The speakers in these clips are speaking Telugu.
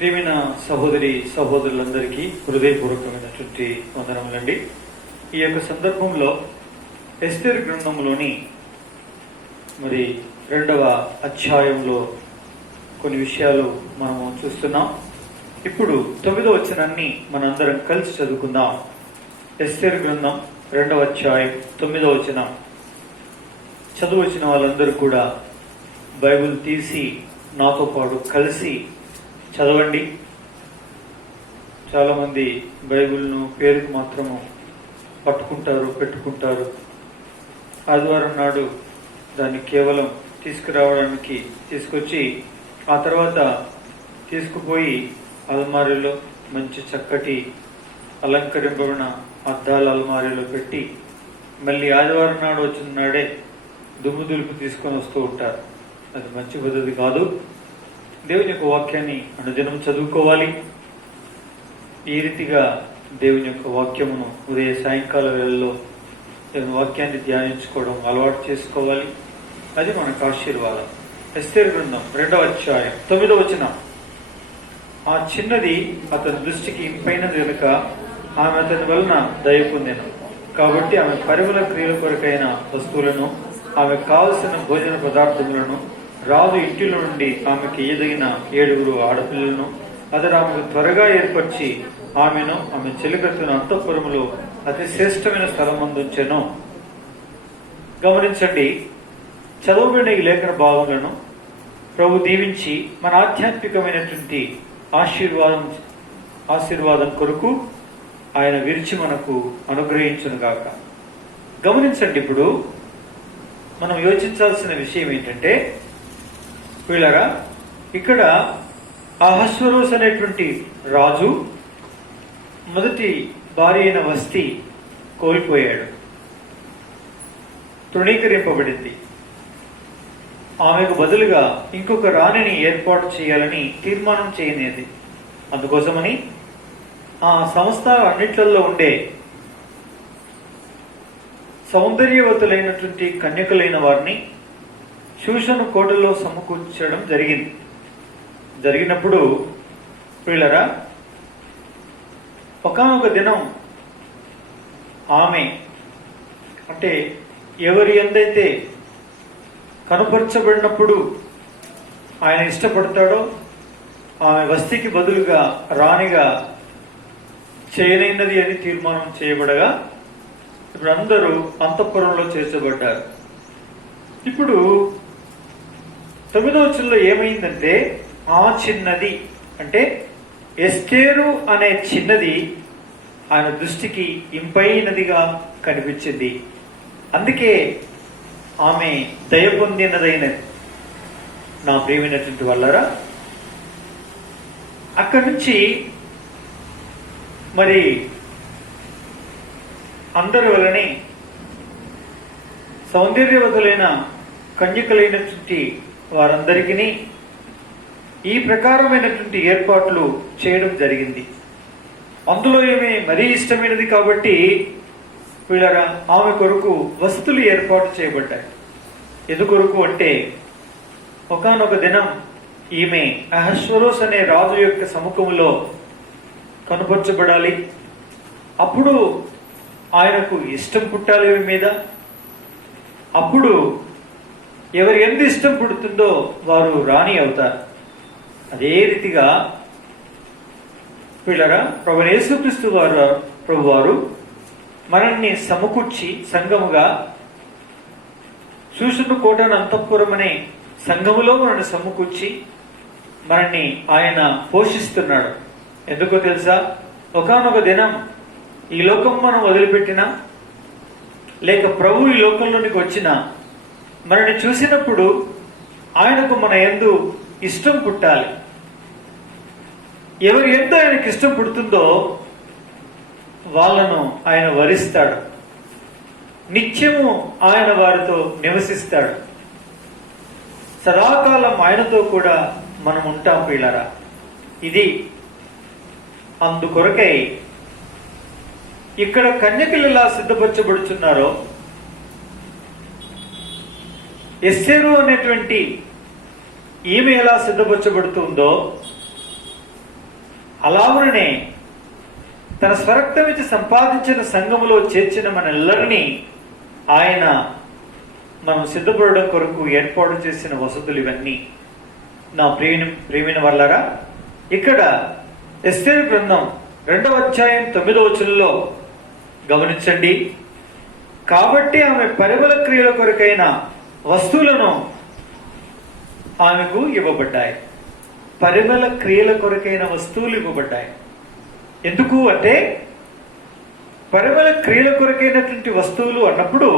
ప్రియమైన సహోదరి సహోదరులందరికీ హృదయపూర్వకమైనటువంటి వందనములండి. ఈ యొక్క సందర్భంలో ఎస్తేరు గ్రంథంలోని మరి 2వ అధ్యాయంలో కొన్ని విషయాలు మనము చూస్తున్నాం. ఇప్పుడు 9వ వచనాన్ని మనందరం కలిసి చదువుకుందాం. ఎస్తేరు గ్రంథం 2వ అధ్యాయం 9వ వచనం. చదువచ్చిన వాళ్ళందరూ కూడా బైబిల్ తీసి నాతో పాటు కలిసి చదవండి. చాలామంది బైబిల్ను పేరుకు మాత్రము పట్టుకుంటారు, పెట్టుకుంటారు. ఆదివారం నాడు దాన్ని కేవలం తీసుకురావడానికి తీసుకొచ్చి ఆ తర్వాత తీసుకుపోయి అల్మారీలో మంచి చక్కటి అలంకరింపబడిన అద్దాల అల్మారీలో పెట్టి మళ్ళీ ఆదివారం నాడు వచ్చిన నాడే దుమ్ము దులుపు తీసుకొని వస్తూ ఉంటారు. అది మంచి పద్ధతి కాదు. దేవుని యొక్క వాక్యాన్ని అనుదినం చదువుకోవాలి. ఈ రీతిగా దేవుని యొక్క వాక్యమును ఉదయ సాయంకాల వేళల్లో దేవుని వాక్యాన్ని ధ్యానించుకోవడం అలవాటు చేసుకోవాలి. అది మనకు ఆశీర్వాదం. ఎస్తేరు గ్రంథం 2వ అధ్యాయం 9వ వచనం. ఆ చిన్నది అతని దృష్టికి ఇంపైనది కనుక ఆమె అతని వలన దయ పొందెను. కాబట్టి ఆమె పరిమళ క్రియల కొరకైన వస్తువులను, ఆమెకు కావలసిన భోజన పదార్థములను, రాజు ఇంటిలో నుండి ఆమెకి ఎదిగిన 7 ఆడపిల్లలను అతడు ఆమెకు త్వరగా ఏర్పరిచి ఆమెను ఆమె చెలికత్తున అంతఃపురములో అతి శ్రేష్టమైన స్థలం అందుంచెను. గమనించండి, చదవబడిన ఈ లేఖన భాగములను ప్రభు దీవించి మన ఆధ్యాత్మికమైనటువంటి ఆశీర్వాదం కొరకు ఆయన విరిచి మనకు అనుగ్రహించునుగాక. గమనించండి, ఇప్పుడు మనం యోచించాల్సిన విషయం ఏంటంటే, వీళ్ళరా ఇక్కడ అహశ్వరోస్ అనేటువంటి రాజు మొదటి భార్య అయిన వస్తి కోల్పోయాడు, తృణీకరింపబడింది. ఆమెకు బదులుగా ఇంకొక రాణిని ఏర్పాటు చేయాలని తీర్మానం చేయనేది. అందుకోసమని ఆ సంస్థ అన్నిట్లలో ఉండే సౌందర్యవతులైనటువంటి కన్యకులైన వారిని శూషను కోటలో సమకూర్చడం జరిగినప్పుడు వీళ్ళరా ఒకానొక దినం ఆమె అంటే ఎవరి ఎందైతే కనుపరచబడినప్పుడు ఆయన ఇష్టపడతాడో ఆమె వస్తికి బదులుగా రాణిగా చేయనైనది అని తీర్మానం చేయబడగా ఇప్పుడు అందరూ అంతఃపురంలో చేర్చబడ్డారు. ఇప్పుడు 9వ వచనంలో ఏమైందంటే, ఆ చిన్నది అంటే ఎస్తేరు అనే చిన్నది ఆయన దృష్టికి ఇంపైనదిగా కనిపించింది. అందుకే ఆమె దయ పొందినదైనది. నా ప్రియమైనటువంటి వాళ్ళరా, అక్కడి నుంచి మరి అందరి వలని సౌందర్యవతులైన కన్యకులైనటువంటి వారందరికీ ఈ ప్రకారమైనటువంటి ఏర్పాట్లు చేయడం జరిగింది. అందులో ఏమీ మరీ ఇష్టమైనది కాబట్టి వీళ్ళరా ఆమె కొరకు వసతులు ఏర్పాటు చేయబడ్డాయి. ఎందుకొరకు అంటే, ఒకానొక దినం ఈమె అహశ్వరోస్ అనే రాజు యొక్క సముఖంలో కనుపరచబడాలి. అప్పుడు ఆయనకు ఇష్టం పుట్టాలి మీద. అప్పుడు ఎవరి ఎంత ఇష్టం పుడుతుందో వారు రాణి అవుతారు. అదే రీతిగా వీళ్ళరా ప్రభు యేసుక్రీస్తు ప్రభువారు మనల్ని సమకూర్చి సంఘముగా శూషను కోటను అంతఃపురం అనే సంఘములో మనల్ని సమకూర్చి మనల్ని ఆయన పోషిస్తున్నాడు. ఎందుకో తెలుసా? ఒకానొక దినం ఈ లోకం మనం వదిలిపెట్టినా లేక ప్రభు ఈ లోకంలోనికి వచ్చినా మనల్ని చూసినప్పుడు ఆయనకు మన యందు ఇష్టం పుట్టాలి. ఎవరి యందు ఆయనకు ఇష్టం పుడుతుందో వాళ్ళను ఆయన వరిస్తాడు. నిత్యము ఆయన వారితో నివసిస్తాడు. సదాకాలం ఆయనతో కూడా మనం ఉంటాం పిల్లరా. ఇది అందుకొరకై ఇక్కడ కన్యకలు ఎలా సిద్ధపరచబడుచున్నారో, ఎస్తేరు అనేటువంటి ఈమె ఎలా సిద్ధపరచబడుతుందో అలాగుననే తన స్వరక్తమిచ్చి సంపాదించిన సంఘములో చేర్చిన మనెల్లరినీ ఆయన మనం సిద్ధపడడం కొరకు ఏర్పాటు చేసిన వసతులు ఇవన్నీ. నా ప్రియమైన వాళ్ళారా, ఇక్కడ ఎస్తేరు గ్రంథం 2వ అధ్యాయం 9వ వచనంలో గమనించండి. కాబట్టి ఆమె పరిమళ క్రియల కొరకైన వస్తువులను ఆమెకు ఇవ్వబడ్డాయి. పరిమళ క్రియల కొరకైన వస్తువులు ఇవ్వబడ్డాయి. ఎందుకు అంటే పరిమళ క్రియల కొరకైనటువంటి వస్తువులు అన్నప్పుడు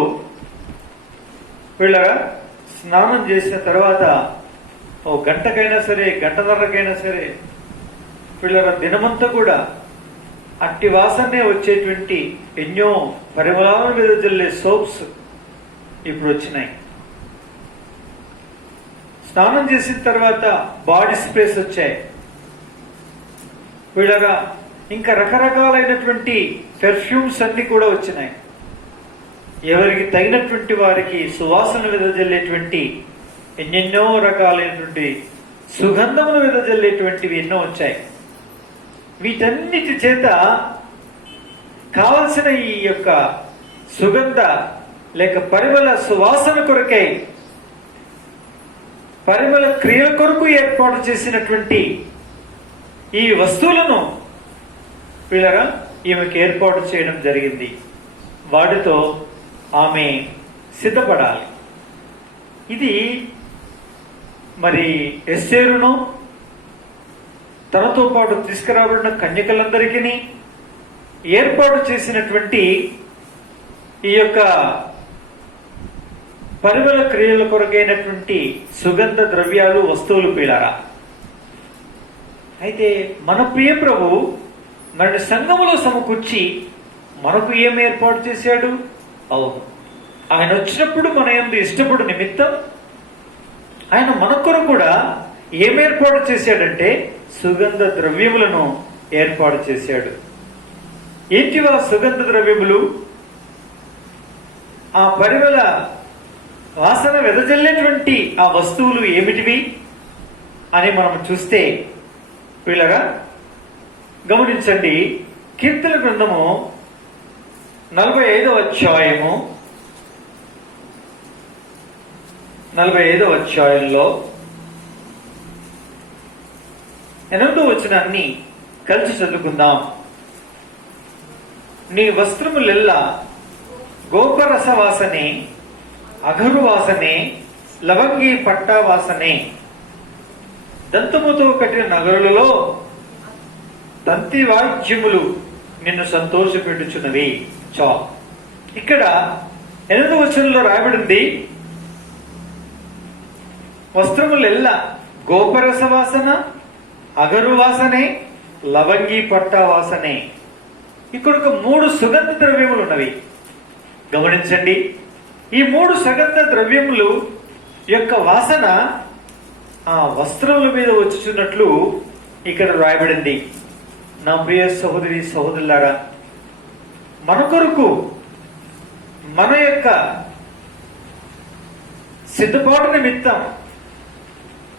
వీళ్ళ స్నానం చేసిన తర్వాత ఓ గంటకైనా సరే, గంటన్నరకైనా సరే, వీళ్ళ దినమంతా కూడా అట్టి వాసనే వచ్చేటువంటి ఎన్నో పరిమళాలను మీద జల్లే సోప్స్ ఇప్పుడు వచ్చినాయి. స్నానం చేసిన తర్వాత బాడీ స్ప్రేస్ వచ్చాయి. వీళ్ళగా ఇంకా రకరకాలైనటువంటి పెర్ఫ్యూమ్స్ అన్ని కూడా వచ్చినాయి. ఎవరికి తగినటువంటి వారికి సువాసన వెదజల్లేటువంటి ఎన్నెన్నో రకాలైనటువంటి సుగంధములు వెదజల్లేటువంటివి ఎన్నో వచ్చాయి. వీటన్నిటి చేత కావలసిన ఈ యొక్క సుగంధ లేక పరిమళ సువాసన కొరకై పరిమళ క్రియల కొరకు ఏర్పాటు చేసినటువంటి ఈ వస్తువులను వీళ్ళగా ఈమెకి ఏర్పాటు చేయడం జరిగింది. వాటితో ఆమె సిద్ధపడాలి. ఇది మరి ఎస్తేరును తనతో పాటు తీసుకురాబడిన కన్యకలందరికీ ఏర్పాటు చేసినటువంటి ఈ యొక్క పరిమళ క్రియల కొరకైనటువంటి సుగంధ ద్రవ్యాలు, వస్తువులు పీలారా. అయితే మన ప్రియ ప్రభు మన సంఘములో సమకూర్చి మనకు ఏం ఏర్పాటు చేశాడు? అవును, ఆయన వచ్చినప్పుడు మన యందు ఇష్టపడు నిమిత్తం ఆయన మన కొరకు కూడా ఏం ఏర్పాటు చేశాడంటే సుగంధ ద్రవ్యములను ఏర్పాటు చేశాడు. ఏంటివా సుగంధ ద్రవ్యములు? ఆ పరిమళ వాసన వెదజల్లేటువంటి ఆ వస్తువులు ఏమిటివి అని మనం చూస్తే పిల్లగా గమనించండి. కీర్తన గ్రంథము 45వ అధ్యాయము 45వ అధ్యాయంలో 8వ వచనాన్ని కలిసి చదువుకుందాం. నీ వస్త్రములెల్లా గోపరస వాసనే, అగరు వాసనే, లవంగి పట్టా వాసనే. దంతముతో కట్టిన నగరులలో తంతి వాద్యములు నిన్ను సంతోషపెట్టుచున్నవి. ఇక్కడ 8వ వచనంలో రాయబడింది, వస్త్రములెల్లా గోపరస వాసన, అగరు వాసనే, లవంగి పట్టా వాసనే. ఇక్కడ ఒక 3 సుగంధ ద్రవ్యములు ఉన్నవి. గమనించండి. ఈ 3 సుగంధ ద్రవ్యములు యొక్క వాసన ఆ వస్త్రముల మీద వచ్చుచున్నట్లు ఇక్కడ రాయబడింది. నా ప్రియ సహోదరి సహోదరులారా, మన కొరకు మన యొక్క సిద్ధపాటు నిమిత్తం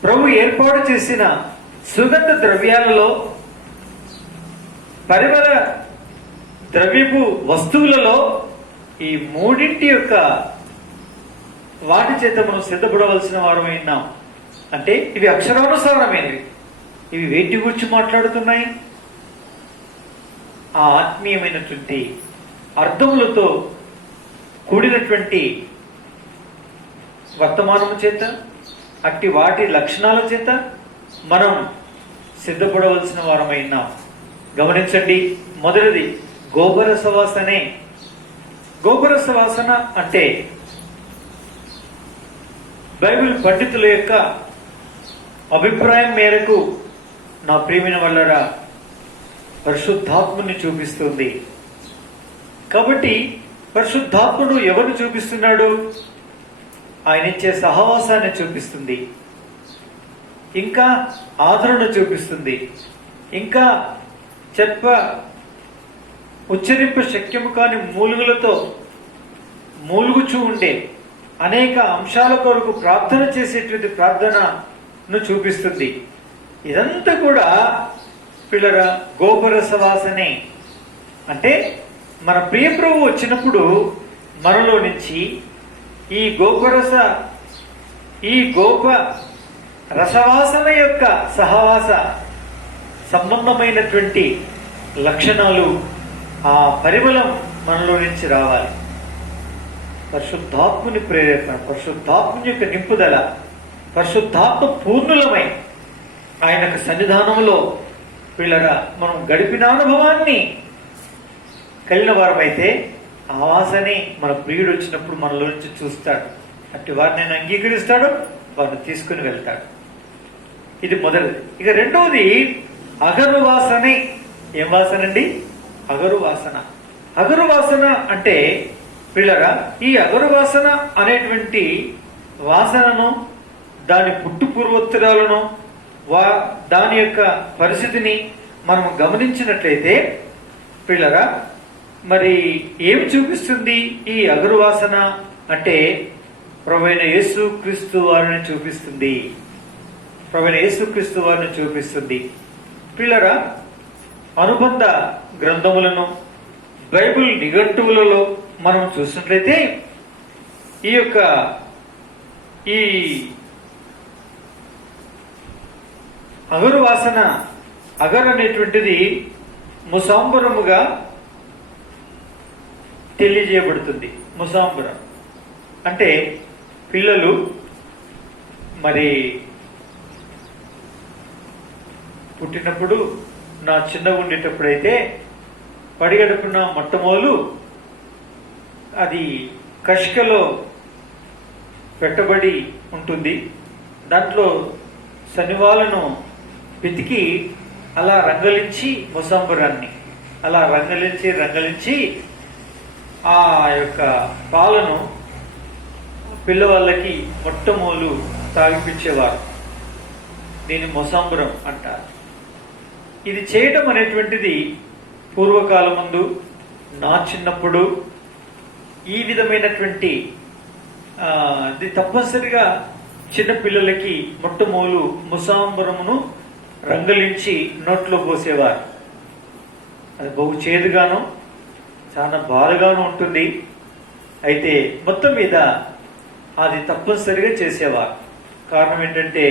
ప్రభు ఏర్పాటు చేసిన సుగంధ ద్రవ్యాలలో, పరిమళ ద్రవ్యపు వస్తువులలో ఈ 3 యొక్క వాటి చేత మనం సిద్ధపడవలసిన వారమై ఉన్నాం. అంటే ఇవి అక్షరానుసారమైనవి. ఇవి వేటి గురించి మాట్లాడుతున్నాయి? ఆ ఆత్మీయమైనటువంటి అర్థములతో కూడినటువంటి వర్తమానము చేత, అట్టి వాటి లక్షణాల చేత మనం సిద్ధపడవలసిన వారమై ఉన్నాం. గమనించండి. మొదటిది గోపరస వాసనే. గోపరస వాసన అంటే బైబిల్ పండితుల యొక్క అభిప్రాయం మేరకు నా ప్రియమైన వాళ్ళరా పరిశుద్ధాత్ముని చూపిస్తుంది. కాబట్టి పరిశుద్ధాత్ముడు ఎవరిని చూపిస్తున్నాడు? ఆయన ఇచ్చే సహవాసాన్ని చూపిస్తుంది, ఇంకా ఆదరణ చూపిస్తుంది, ఇంకా ఉచ్చరింప శక్యము కాని మూలుగులతో మూలుగుచూ ఉండే అనేక అంశాల కొరకు ప్రార్థన చేసేటువంటి ప్రార్థనను చూపిస్తుంది. ఇదంతా కూడా పిల్లరా గోపరస వాసనే అంటే మన ప్రియ ప్రభువు వచ్చినప్పుడు మనలో నుంచి ఈ గోప రసవాసన యొక్క సహవాస సంబంధమైనటువంటి లక్షణాలు, ఆ పరిమళం మనలో నుంచి రావాలి. పరిశుద్ధాత్ముని ప్రేరేపణ, పరిశుద్ధాత్ముని యొక్క నింపుదల, పరిశుద్ధాత్మ పూర్ణులమై ఆయనకు సన్నిధానంలో పిల్లరా మనం గడిపిన అనుభవాన్ని కలిగిన వారమైతే ఆ వాసనే మన ప్రియుడు వచ్చినప్పుడు మనలో నుంచి చూస్తాడు. అట్టి వారిని ఆయన అంగీకరిస్తాడు, వారిని తీసుకుని వెళ్తాడు. ఇది మొదటిది. ఇక రెండవది అగరు వాసనే. ఏం వాసన అండి? అగరు వాసన. అగరు వాసన అంటే పిల్లరా ఈ అగరు వాసన అనేటువంటి వాసనను, దాని పుట్టు పూర్వోత్తరాలను, దాని యొక్క పరిస్థితిని మనం గమనించినట్లయితే పిల్లరా మరి ఏమి చూపిస్తుంది ఈ అగరు వాసన అంటే? ప్రభువైన యేసుక్రీస్తు వారిని చూపిస్తుంది. ప్రభువైన యేసుక్రీస్తు వారిని చూపిస్తుంది. పిల్లరా అనుబంధ గ్రంథములను, బైబిల్ నిఘంటువులలో మనం చూసినట్లయితే ఈ అగరు వాసన, అగరు అనేటువంటిది ముసాంబరముగా తెలియజేయబడుతుంది. ముసాంబరం అంటే పిల్లలు మరి పుట్టినప్పుడు, నా చిన్నగా ఉండేటప్పుడైతే పడిగడుపున మొట్టమొదలు అది కషికలో పెట్టబడి ఉంటుంది. దాంట్లో శనివాలను వెతికి అలా రంగలించి, ముసాంబరాన్ని అలా రంగలించి ఆ యొక్క పాలను పిల్లవాళ్ళకి మొట్టమొదలు తాగిపించేవారు. దీన్ని ముసాంబరం అంటారు. ఇది చేయటం అనేటువంటిది పూర్వకాలమందు, నా చిన్నప్పుడు ఈ విధమైనటువంటి ఇది తప్పనిసరిగా చిన్నపిల్లలకి మొట్టమొదలు ముసాంబరమును రంగలించి నోట్లో పోసేవారు. అది బహు చేదుగాను చాలా బాధగాను ఉంటుంది. అయితే మొత్తం మీద అది తప్పనిసరిగా చేసేవారు. కారణం ఏంటంటే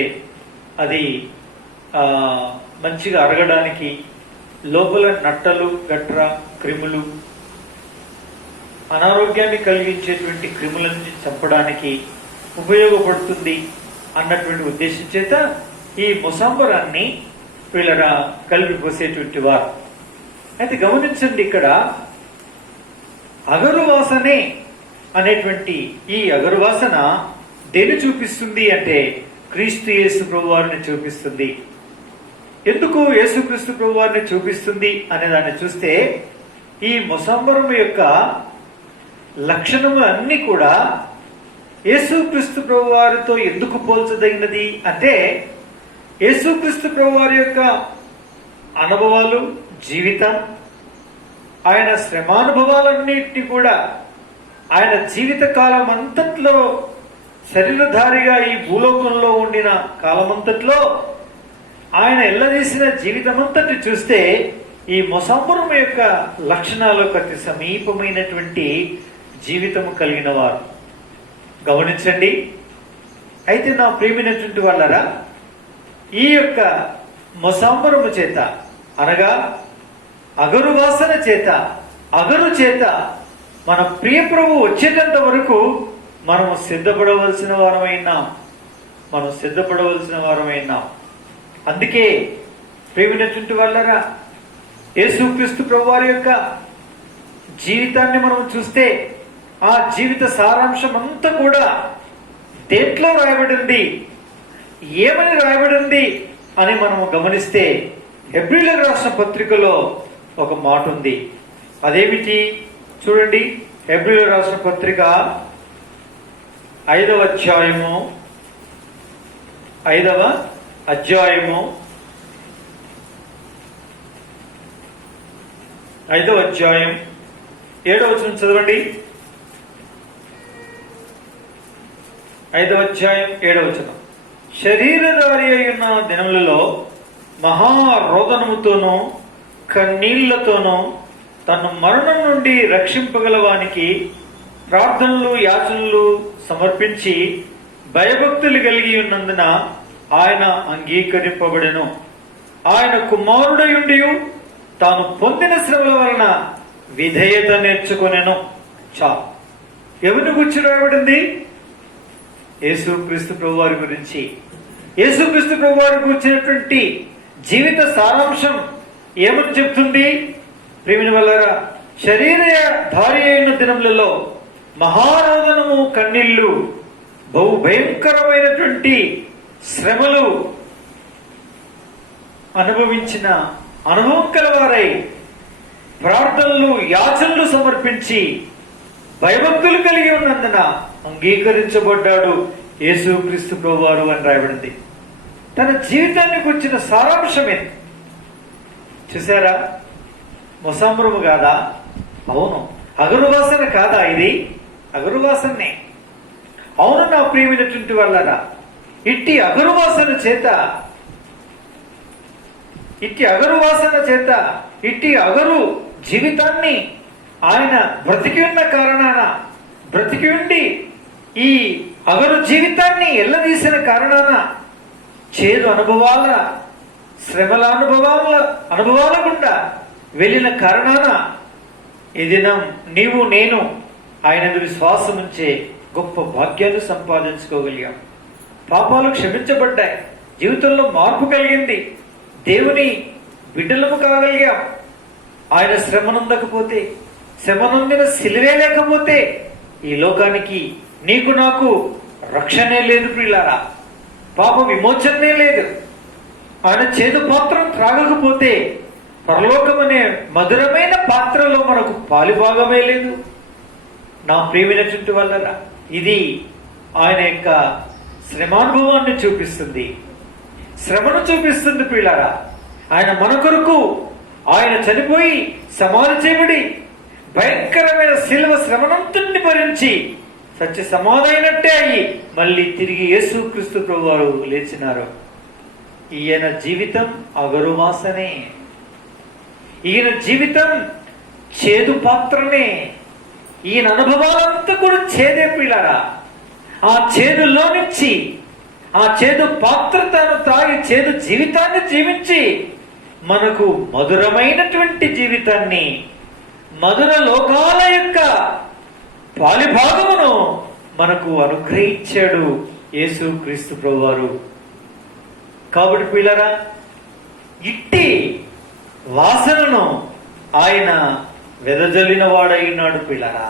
అది మంచిగా అరగడానికి, లోపల నట్టలు, గట్ర, క్రిములు, అనారోగ్యాన్ని కలిగించేటువంటి క్రిములను చంపడానికి ఉపయోగపడుతుంది అన్నటువంటి ఉద్దేశం చేత ఈ ముసాంబరాన్ని వీళ్ళ కలిపి పోసేటువంటి వారు. అయితే గమనించండి, ఇక్కడ అగరు వాసనే అనేటువంటి ఈ అగరు వాసన దేన్ని చూపిస్తుంది అంటే క్రీస్తు యేసు ప్రభువారిని చూపిస్తుంది. ఎందుకు యేసుక్రీస్తు ప్రభువారిని చూపిస్తుంది అనే దాన్ని చూస్తే ఈ ముసాంబరం యొక్క లక్షణములు అన్ని కూడా యేసుక్రీస్తు ప్రభువారితో ఎందుకు పోల్చదగినది అంటే యేసుక్రీస్తు ప్రభువారి యొక్క అనుభవాలు, జీవితం, ఆయన శ్రమానుభవాలన్నింటినీ కూడా ఆయన జీవిత కాలం అంతట్లో, శరీరధారిగా ఈ భూలోకంలో ఉండిన కాలమంతట్లో ఆయన ఎల్లదీసిన జీవితమంతటి చూస్తే ఈ ముసాంబరం యొక్క లక్షణాలకు అతి సమీపమైనటువంటి జీవితము కలిగిన వారు. గమనించండి. అయితే నా ప్రియమైనటువంటి వాళ్ళరా, ఈ యొక్క ముసాంబరము చేత అనగా అగరు వాసన చేత, అగరు చేత మన ప్రియ ప్రభు వచ్చేటంత వరకు మనము సిద్ధపడవలసిన వారమైనాం. అందుకే ప్రియమైనటువంటి వాళ్ళరా, యేసుక్రీస్తు ప్రభు వారి యొక్క జీవితాన్ని మనం చూస్తే ఆ జీవిత సారాంశం అంతా కూడా దేంట్లో రాయబడింది, ఏమని రాయబడింది అని మనము గమనిస్తే హెబ్రీయులకు రాసిన పత్రికలో ఒక మాట ఉంది. అదేమిటి చూడండి. హెబ్రీయులకు రాసిన పత్రిక 5వ అధ్యాయము 7వ వచనం చదవండి. 5వ అధ్యాయం 7వ వచనం. శరీరధారి అయిన దినములలో మహారోదనముతోనూ కన్నీళ్లతోనూ తన మరణం నుండి రక్షింపగలవానికి ప్రార్థనలు యాచనలు సమర్పించి భయభక్తులు కలిగి ఉన్నందున ఆయన అంగీకరింపబడెను. ఆయన కుమారుడయుండి తాను పొందిన శ్రమల వలన విధేయత నేర్చుకొనెను. చాలు. ఎవరిని గురించి రాయబడింది? యేసుక్రీస్తు ప్రభువారి గురించి. యేసుక్రీస్తు ప్రభువారి గురించినటువంటి జీవిత సారాంశం ఏమని చెప్తుంది? ప్రియమైన వాళ్ళారా, శరీరధారి అయిన దినములలో మహారోదనము కన్నీళ్లు బహు భయంకరమైనటువంటి శ్రమలు అనుభవించిన అనుభవం కలవారై ప్రార్థనలు యాచనలు సమర్పించి భయభక్తులు కలిగి ఉన్నందున అంగీకరించబడ్డాడు యేసుక్రీస్తు ప్రభువారు అని రాయబడింది. తన జీవితాన్ని గురించిన సారాంశమే. చూసారా? ముసాంబరము కాదా? అవును. అగరువాసన కాదా? ఇది అగరువాసనే. అవును నా ప్రియమైనటువంటి వాళ్ళరా, ఇట్టి అగరువాసన చేత ఇట్టి అగరు జీవితాన్ని ఆయన బ్రతికి ఉన్న కారణాన, బ్రతికి ఉండి ఈ అగరు జీవితాన్ని ఎల్లదీసిన కారణాన, చేదు అనుభవాల శ్రమల అనుభవాల గుండా వెళ్ళిన కారణాన ఈ దినం నీవు నేను ఆయన విశ్వాసం ఉంచే గొప్ప భాగ్యాన్ని సంపాదించుకోగలిగాం. పాపాలు క్షమించబడ్డాయి, జీవితంలో మార్పు కలిగింది, దేవుని బిడ్డలము కాగలిగాం. ఆయన శ్రమనుందకపోతే, శ్రమనుందిన సిలువే లేకపోతే ఈ లోకానికి నీకు నాకు రక్షణే లేదు ప్రియులారా, పాప విమోచనే లేదు. ఆయన చేదు పాత్రం త్రాగకపోతే పరలోకమనే మధురమైన పాత్రలో మనకు పాలిభాగమే లేదు. నా ప్రియమైనటువంటి వాళ్ళరా, ఇది ఆయన యొక్క శ్రమానుభవాన్ని చూపిస్తుంది, శ్రమను చూపిస్తుంది ప్రియులారా. ఆయన మన కొరకు ఆయన చనిపోయి సమాధి చేయబడి భయంకరమైన శిలువ శ్రమనంతుని భరించి సత్య సమాధైనట్టే అయ్యి మళ్ళీ తిరిగి యేసుక్రీస్తు ప్రభువారు లేచినారు. ఈయన జీవితం అగరువాసనే, ఈయన జీవితం చేదు పాత్రనే, ఈయన అనుభవాలంతా కూడా చేదే ప్రియులారా. ఆ చేదులో నుంచి, ఆ చేదు పాత్రతను తాగి చేదు జీవితాన్ని జీవించి మనకు మధురమైనటువంటి జీవితాన్ని, మధుర లోకాల యొక్క పాలిభాగమును మనకు అనుగ్రహించాడు యేసుక్రీస్తు ప్రభువారు. కాబట్టి ప్రియులారా, ఇట్టి వాసనను ఆయన వెదజల్లిన వాడైనాడు ప్రియులారా.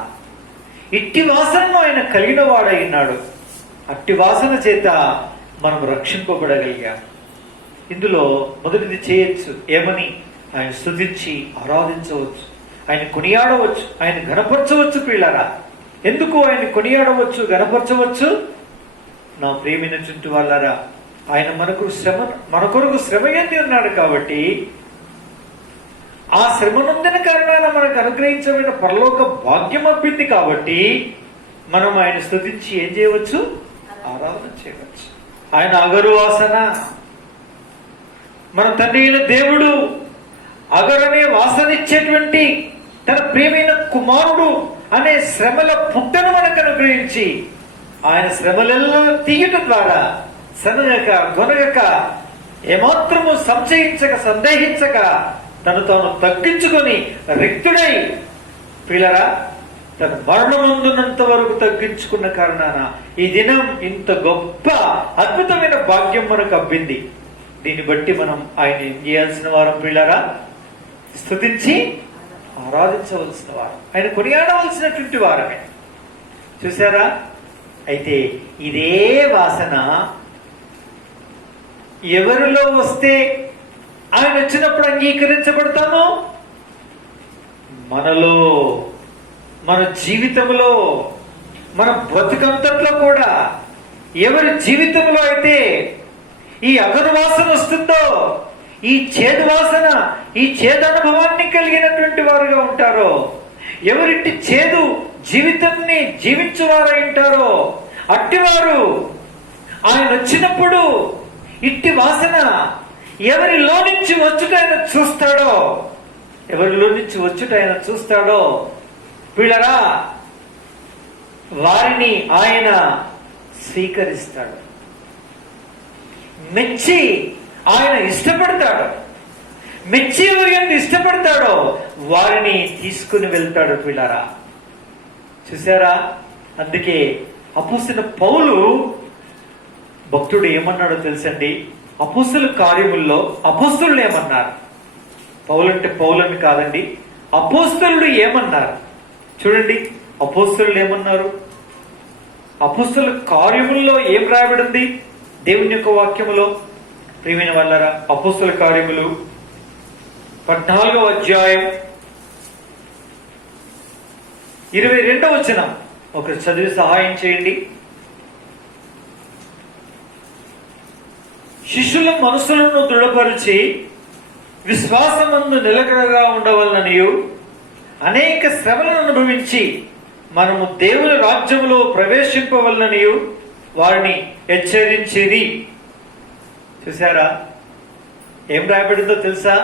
ఇట్టి వాసనను ఆయన కలిగిన వాడైనాడు. అట్టి వాసన చేత మనం రక్షింపబడగలిగాం. ఇందులో మొదటిది చేయొచ్చు. ఏమని? ఆయన స్తుతించి ఆరాధించవచ్చు, ఆయన కొనియాడవచ్చు, ఆయన ఘనపరచవచ్చు ప్రియులారా. ఎందుకు ఆయన కొనియాడవచ్చు, ఘనపరచవచ్చు? నా ప్రియమైనటువంటి వాళ్ళారా, ఆయన మన కొరకు శ్రమ ఎంది ఉన్నాడు కాబట్టి, ఆ శ్రమ నొందిన కారణాన మనకు అనుగ్రహించబడిన పరలోక భాగ్యం అబ్బింది కాబట్టి మనం ఆయన స్తుతించి ఏం చేయవచ్చు? ఆరాధన చేయవచ్చు. ఆయన అగరు వాసన. మన తండ్రి అయిన దేవుడు అగరనే వాసన ఇచ్చేటువంటి తన ప్రియమైన కుమారుడు అనే శ్రమల పుట్టను మనకు అనుగ్రహించి ఆయన శ్రమలలో తీయటం ద్వారా సనగక గొనగక ఏమాత్రము సంశయించక సందేహించక తను తాను తగ్గించుకొని రిక్తుడై పిల్లరా తన మరణమందున్నంత వరకు తగ్గించుకున్న కారణాన ఈ దినం ఇంత గొప్ప అద్భుతమైన భాగ్యం మనకు అబ్బింది. దీన్ని బట్టి మనం ఆయన ఏం చేయాల్సిన వారం పిల్లరా? స్తుతించి ఆరాధించవలసిన వారు, ఆయన కొనియాడవలసినటువంటి వారమే. చూసారా? అయితే ఇదే వాసన ఎవరిలో వస్తే ఆయన వచ్చినప్పుడు అంగీకరించబడతామో, మనలో, మన జీవితంలో, మన బ్రతుకంతట్లో కూడా ఎవరి జీవితంలో అయితే ఈ అగరు వాసన వస్తుందో, ఈ చేదు వాసన, ఈ చేదు అనుభవాన్ని కలిగినటువంటి వారుగా ఉంటారో, ఎవరింటి చేదు జీవితాన్ని జీవించేవారై ఉంటారో అట్టివారు ఆయన వచ్చినప్పుడు ఇట్టి వాసన ఎవరిలో నుంచి వచ్చుట ఆయన చూస్తాడో, ఎవరిలో నుంచి వచ్చుట ఆయన చూస్తాడో పిల్లరా, వారిని ఆయన స్వీకరిస్తాడు. మెచ్చి ఆయన ఇష్టపడతాడు. మెచ్చి ఎవరి ఎంత ఇష్టపడతాడో వారిని తీసుకుని వెళ్తాడు పిల్లరా. చూసారా? అందుకే అపోస్తలుడైన పౌలు భక్తుడు ఏమన్నాడో తెలుసండి? అపోస్తల కార్యముల్లో అపోస్తలులు ఏమన్నారు? పౌలు అంటే పౌలని కాదండి, అపోస్తలుడు ఏమన్నారు చూడండి. అపోస్తలులు ఏమన్నారు? అపోస్తల కార్యముల్లో ఏం రాయబడింది దేవుని యొక్క వాక్యములో? ప్రియమైన వాళ్ళారా, అపోస్తల కార్యములు 14వ అధ్యాయం 22వ వచనం ఒకరు చదివి సహాయం చేయండి. శిష్యుల మనసులను దృఢపరిచి విశ్వాసమందు నిలకడగా ఉండవలననియు అనేక శ్రమలను అనుభవించి మనము దేవుని రాజ్యములో ప్రవేశింపవలననియు వారిని హెచ్చరించిరి. చూసారా? ఏం రాయబడిందో తెలుసా?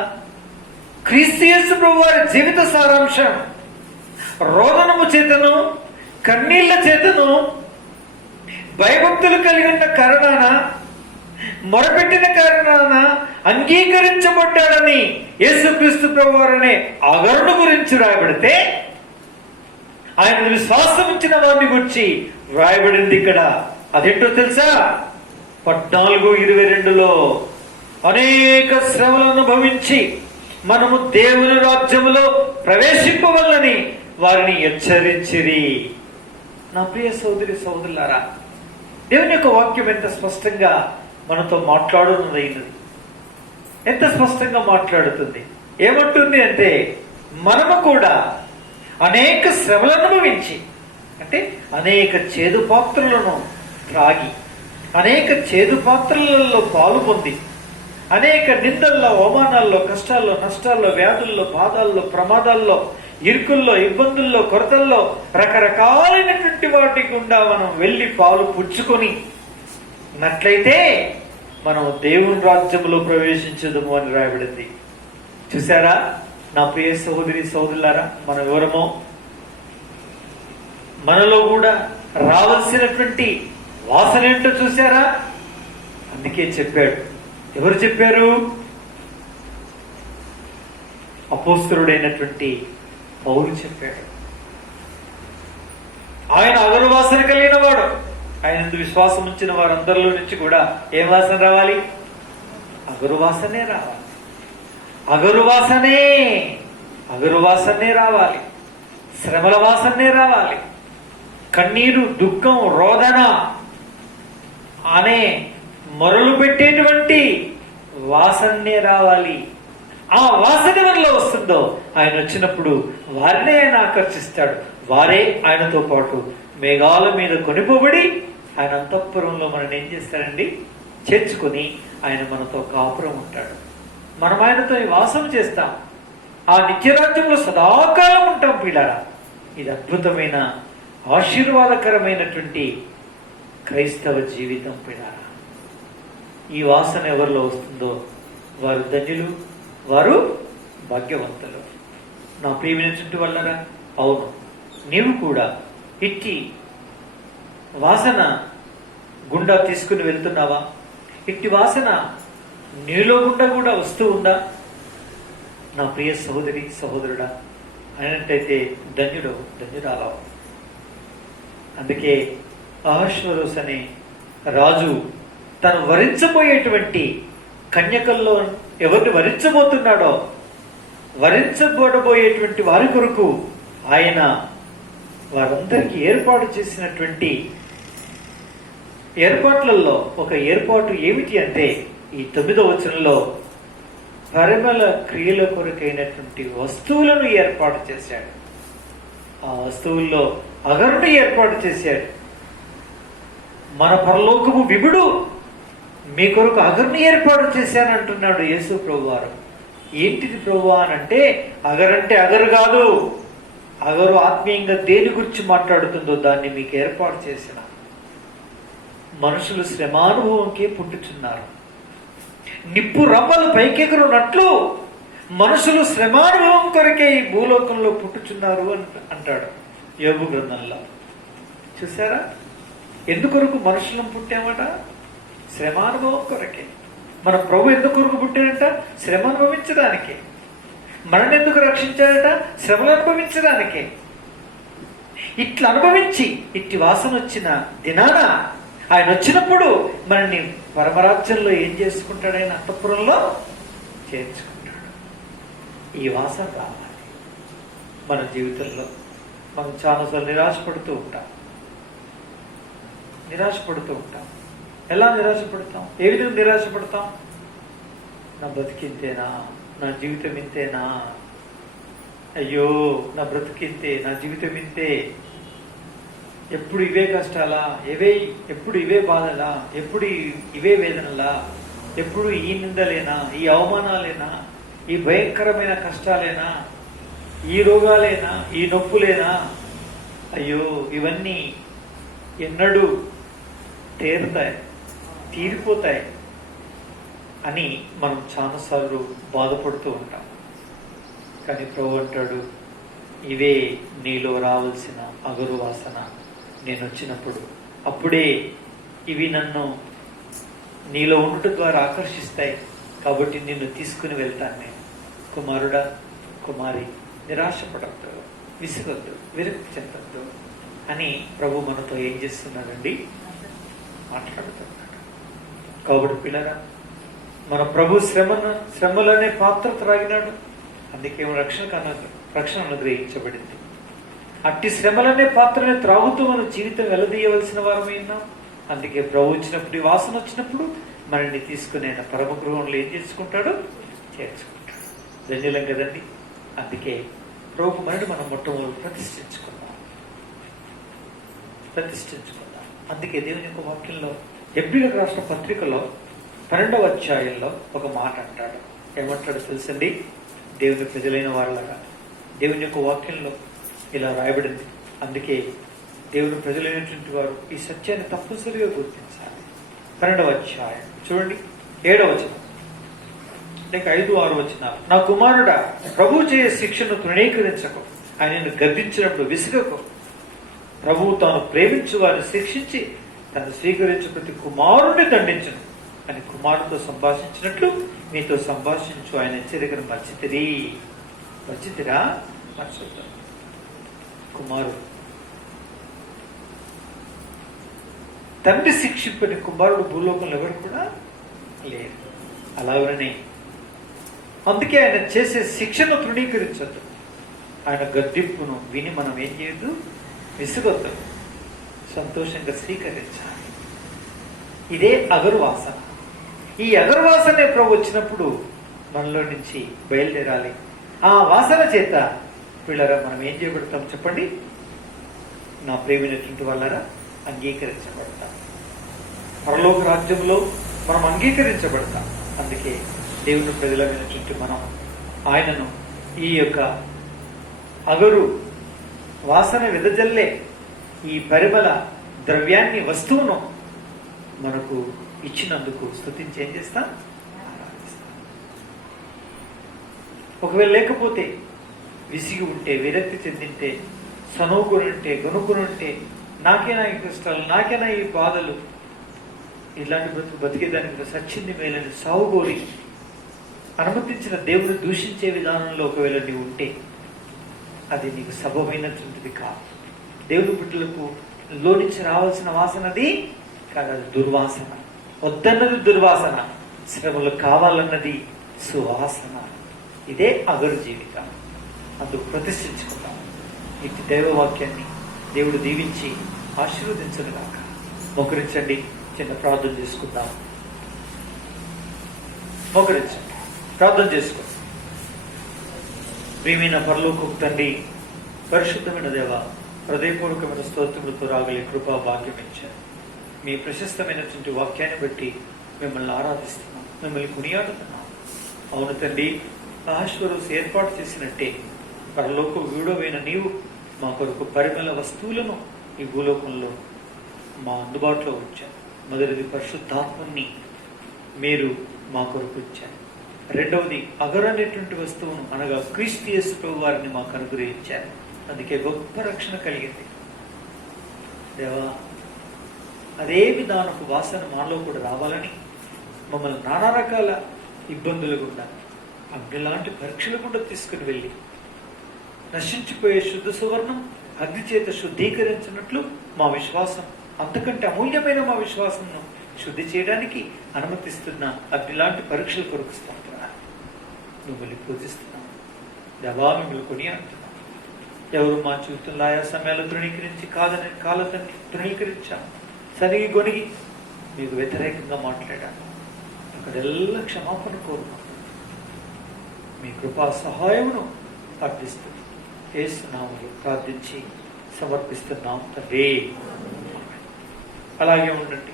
క్రీస్తు యేసు ప్రభువు వారి జీవిత సారాంశం రోదనము చేతను కన్నీళ్ల చేతను భయభక్తులు కలిగి ఉన్న కారణాన, మొరపెట్టిన కారణాన అంగీకరించబడ్డాడని యేసుక్రీస్తు ప్రభువారనే అగరుడు గురించి రాయబడితే, ఆయన విశ్వాసం ఇచ్చిన వారిని గురించి రాయబడింది ఇక్కడ. అదేంటో తెలుసా? 14:22లో అనేక శ్రమలను అనుభవించి మనము దేవుని రాజ్యములో ప్రవేశింపవల్లని వారిని హెచ్చరించిరి. నా ప్రియ సోదరి సోదరులారా, దేవుని యొక్క వాక్యం ఎంత స్పష్టంగా మనతో మాట్లాడుతున్నదైనది, ఎంత స్పష్టంగా మాట్లాడుతుంది. ఏమంటుంది అంటే, మనము కూడా అనేక శ్రమలను అనుభవించి, అంటే అనేక చేదు పాత్రలను త్రాగి, అనేక చేదు పాత్రలలో పాలు పొంది, అనేక నిందల్లో, అవమానాల్లో, కష్టాల్లో, నష్టాల్లో, వ్యాధుల్లో, బాధల్లో, ప్రమాదాల్లో, ఇరుకుల్లో, ఇబ్బందుల్లో, కొరతల్లో, రకరకాలైనటువంటి వాటి గుండా మనం వెళ్ళి పాలు పుచ్చుకొని నట్లయితే మనం దేవుని రాజ్యంలో ప్రవేశించదము అని రాయబడింది. చూసారా? నా ప్రియ సహోదరి సహోదరులారా, మనం ఎవరమో, మనలో కూడా రావాల్సినటువంటి వాసన ఏంటో చూసారా? అందుకే చెప్పాడు. ఎవరు చెప్పారు? అపోస్తలుడైనటువంటి పౌలు చెప్పాడు. ఆయన అగరు వాసన కలిగిన వాడు. ఆయన విశ్వాసం ఉంచిన వారందరిలో నుంచి కూడా ఏం వాసన రావాలి? అగరు వాసనే రావాలి. అగరు వాసనే రావాలి. శ్రమల వాసనే రావాలి. కన్నీరు, దుఃఖం, రోదన అనే మొరలు పెట్టేటువంటి వాసనే రావాలి. ఆ వాసన ఎవరిలో వస్తుందో ఆయన వచ్చినప్పుడు వారినే ఆయన ఆకర్షిస్తాడు. వారే ఆయనతో పాటు మేఘాల మీద కొనిపోబడి ఆయన అంతఃపురంలో మనం ఏం చేస్తాడండి? చేర్చుకొని ఆయన మనతో కాపురం ఉంటాడు. మనం ఆయనతో వాసం చేస్తాం. ఆ నిత్యరాజ్యంలో సదాకాలం ఉంటాం పిల్లారా. ఇది అద్భుతమైన ఆశీర్వాదకరమైనటువంటి క్రైస్తవ జీవితం పిల్లారా. ఈ వాసన ఎవరిలో వస్తుందో వారు ధన్యులు, వారు భాగ్యవంతులు. నా ప్రియమైనటువంటి వాళ్ళరా, అవును, నీవు కూడా ఇట్టి వాసన గుండా తీసుకుని వెళ్తున్నావా? ఇట్టి వాసన నీలో గుండా కూడా వస్తూ ఉందా? నా ప్రియ సహోదరి సహోదరుడా, అయినట్టయితే ధన్యురాలవు. అందుకే అహష్వరోష్ అనే రాజు తను వరించబోయేటువంటి కన్యకల్లో ఎవరిని వరించబోతున్నాడో, వరించబోయబోయేటువంటి వారి కొరకు ఆయన వారందరికీ ఏర్పాటు చేసినటువంటి ఏర్పాట్లలో ఒక ఏర్పాటు ఏమిటి అంటే, ఈ 9వ వచనంలో పరిమళ క్రియల కొరకైనటువంటి వస్తువులను ఏర్పాటు చేశాడు. ఆ వస్తువుల్లో అగరుని ఏర్పాటు చేశాడు. మన పరలోకము విభుడు మీ కొరకు అగరుని ఏర్పాటు చేశానంటున్నాడు యేసు ప్రభువారు. ఏంటిది ప్రభువా అనంటే, అగరంటే అగరు కాదు. అగరు ఆత్మీయంగా దేని గురించి మాట్లాడుతుందో దాన్ని మీకు ఏర్పాటు చేసిన. మనుషులు శ్రమానుభవంకే పుట్టుచున్నారు. నిప్పు రవ్వలు పైకెగురున్నట్లు మనుషులు శ్రమానుభవం కొరకే ఈ భూలోకంలో పుట్టుచున్నారు అంటాడు యోబు గ్రంథంలో. చూసారా, ఎందుకొరకు మనుషులను పుట్టామట? శ్రమానుభవం కొరకే. మన ప్రభు ఎందుకొరకు పుట్టాడంట? శ్రమ అనుభవించడానికే. మనల్ని ఎందుకు రక్షించాడట? శ్రమలు అనుభవించడానికే. ఇట్లా అనుభవించి ఇట్టి వాసన వచ్చిన దినాన ఆయన వచ్చినప్పుడు మనల్ని పరమరాజ్యంలో ఏం చేసుకుంటాడు? ఆయన అంతఃపురంలో చేర్చుకుంటాడు. ఈ వాసన రావాలి మన జీవితంలో. మనం చాలాసార్లు నిరాశపడుతూ ఉంటాం. ఎలా నిరాశపడతాం? ఏ విధంగా నిరాశపడతాం? నా బతికింతేనా? నా జీవితం ఇంతేనా? అయ్యో నా బ్రతికింతే, నా జీవితం ఇంతే, ఎప్పుడు ఇవే కష్టాలా, ఎప్పుడు ఇవే బాధలా, ఎప్పుడు ఇవే వేదనలా, ఎప్పుడు ఈ నిందలేనా, ఈ అవమానాలేనా, ఈ భయంకరమైన కష్టాలేనా, ఈ రోగాలేనా, ఈ నొప్పులేనా, అయ్యో ఇవన్నీ ఎన్నడూ తీరిపోతాయి అని మనం చాలాసార్లు బాధపడుతూ ఉంటాం. కానీ ప్రభు అంటాడు, ఇవే నీలో రావాల్సిన అగరు వాసన. నేను వచ్చినప్పుడు అప్పుడే ఇవి నన్ను నీలో ఉండటం ద్వారా ఆకర్షిస్తాయి. కాబట్టి నిన్ను తీసుకుని వెళ్తాను నేను. కుమారుడా, కుమారి, నిరాశపడద్దు, విసుగొద్దు, విరక్తి చెందొద్దు అని ప్రభు మనతో ఏం చేస్తున్నాడండి? మాట్లాడుతున్నాడు. కాబట్టి పిల్లరా, మన ప్రభు శ్రమలోనే పాత్ర త్రాగినాడు. అందుకే రక్షణ అనుగ్రహించబడింది. అట్టి శ్రమలనే పాత్రని త్రాగుతూ మన జీవితం వెలదీయవలసిన వారమే ఉన్నాం. అందుకే ప్రభు వచ్చినప్పుడు, ఈ వాసన వచ్చినప్పుడు మనల్ని తీసుకుని ఆయన పరమ గృహంలో ఏం చేసుకుంటాడు? చేర్చుకుంటాడు. ధన్యులం కదండి. అందుకే ప్రభు మనని మనం మొట్టమొదటి ప్రతిష్ఠించుకుందాం. అందుకే దేవుని యొక్క వాక్యంలో హెబ్రీయులకు రాసిన పత్రికలో 12వ అధ్యాయంలో ఒక మాట అంటాడు. ఏమంటాడు తెలుసండి? దేవుని ప్రజలైన వాళ్ళగా దేవుని యొక్క వాక్యంలో ఇలా రాయబడింది. అందుకే దేవుని ప్రజలైనటువంటి వారు ఈ సత్యాన్ని తప్పనిసరిగా గుర్తించాలి. 12వ అధ్యాయం చూడండి, 7వ వచనం లేక 5, 6 వచనాలు. నా కుమారుడా, ప్రభు చేయ శిక్షను తృణీకరించకు, ఆయనను గద్దించినప్పుడు విసుగకు. ప్రభువు తాను ప్రేమించు వారిని శిక్షించి తను స్వీకరించు ప్రతి కుమారుడిని దండించను అని కుమారుడితో సంభాషించినట్లు మీతో సంభాషించు ఆయన హెచ్చరికను మర్చితిరా? మర్చిపోతారు. కుమారుడు తండ్రి శిక్షింపని కుమారుడు భూలోకంలో ఎవరు కూడా లేరు. అలాగనే అందుకే ఆయన చేసే శిక్షను తృణీకరించద్దు. ఆయన గద్దింపును విని మనం ఏం చేయొద్దు? విసుగొద్దు, సంతోషంగా స్వీకరించాలి. ఇదే అగరు వాసన. ఈ అగరు వాసనే ప్రభు వచ్చినప్పుడు మనలో నుంచి బయలుదేరాలి. ఆ వాసన చేత పిల్లరా మనం ఏం చేయబడతాం చెప్పండి? నా ప్రేమైనటువంటి వాళ్ళరా అంగీకరించబడతాం. పరలోక రాజ్యంలో మనం అంగీకరించబడతాం. అందుకే దేవుని ప్రజలమైనటువంటి మనం ఆయనను ఈ యొక్క అగరు వాసన వెదజల్లే ఈ పరిమళ ద్రవ్యాన్ని, వస్తువును మనకు ఇచ్చినందుకు స్తుతించి ఏం చేస్తాం? ఆరాధిస్తాం. ఒకవేళ లేకపోతే, విసిగి ఉంటే, విరక్తి చెందింటే, సనుగునుంటే, గనుకునుంటే, నాకేనా ఈ కష్టాలు, నాకేనా ఈ బాధలు, ఇలాంటి బతికేదానికి సచ్చింది మేలని సాగుగోరి అనుమతించిన దేవుని దూషించే విధానంలో ఒకవేళ నీవు ఉంటే అది నీకు సబబైనటువంటిది కాదు. దేవుని బిడ్డలకు లోనించి రావాల్సిన వాసనది కాదు, అది దుర్వాసన. వద్దన్నది దుర్వాసన, శ్రమలు కావాలన్నది సువాసన. ఇదే అగరు జీవితం. అందుకు ప్రతిష్ఠించుకుందాం. ఇటు దైవవాక్యాన్ని దేవుడు దీవించి ఆశీర్వదించనుగాక. మోకరించండి, చిన్న ప్రార్థన చేసుకుందాం. మోకరించండి, ప్రార్థన చేసుకోండి. ప్రియమైన పరలోకపు తండ్రి, పరిశుద్ధమైన దేవ, హృదయపూర్వకమైన స్తోత్రములతో రాగలే కృపా భాగ్యం ఇచ్చారు. మీ ప్రశస్తమైనటువంటి వాక్యాన్ని బట్టి మిమ్మల్ని ఆరాధిస్తున్నాం, మిమ్మల్ని కొనియాడుతున్నాం. అవును తండ్రి, ఆశ్వరుస్ ఏర్పాటు చేసినట్టే పరలోక వీడోవైన నీవు మా కొరకు పరిమళ వస్తువులను ఈ భూలోకంలో మా అందుబాటులో ఉంచారు. మొదటిది పరిశుద్ధాత్మని మీరు మా కొరకు ఇచ్చారు. రెండవది అగరు అనేటువంటి వస్తువును అనగా క్రీస్తు యేసు ప్రభు వారిని మాకు అనుగ్రహించారు. అందుకే గొప్ప రక్షణ కలిగింది. దేవా, అదే విధానపు వాసన మాలో కూడా రావాలని మమ్మల్ని నానా రకాల ఇబ్బందులు గుండా, అగ్ని లాంటి పరీక్షలు కూడా తీసుకుని వెళ్ళి నశించిపోయే శుద్ధ సువర్ణం అగ్ని చేత శుద్ధీకరించినట్లు మా విశ్వాసం, అంతకంటే అమూల్యమైన మా విశ్వాసంను శుద్ధి చేయడానికి అనుమతిస్తున్న అగ్ని లాంటి పరీక్షలు కొరుకుస్తున్నాం. మిమ్మల్ని పూజిస్తున్నాం దేవా, మిమ్మల్ని కొనియాడుతున్నాం. ఎవరు మా జీవితంలో ఆయా సమయాలు తృణీకరించి కాదని కాలతని తృణీకరించాము, సరిగి గొనిగి మీకు వ్యతిరేకంగా మాట్లాడాను. అక్కడెల్లా క్షమాపణ కోరుకున్నాం. మీ కృపా సహాయమును అర్థిస్తూ యేసు నామములో ప్రార్థించి సమర్పిస్తున్నాం తండ్రి. అలాగే ఉండండి.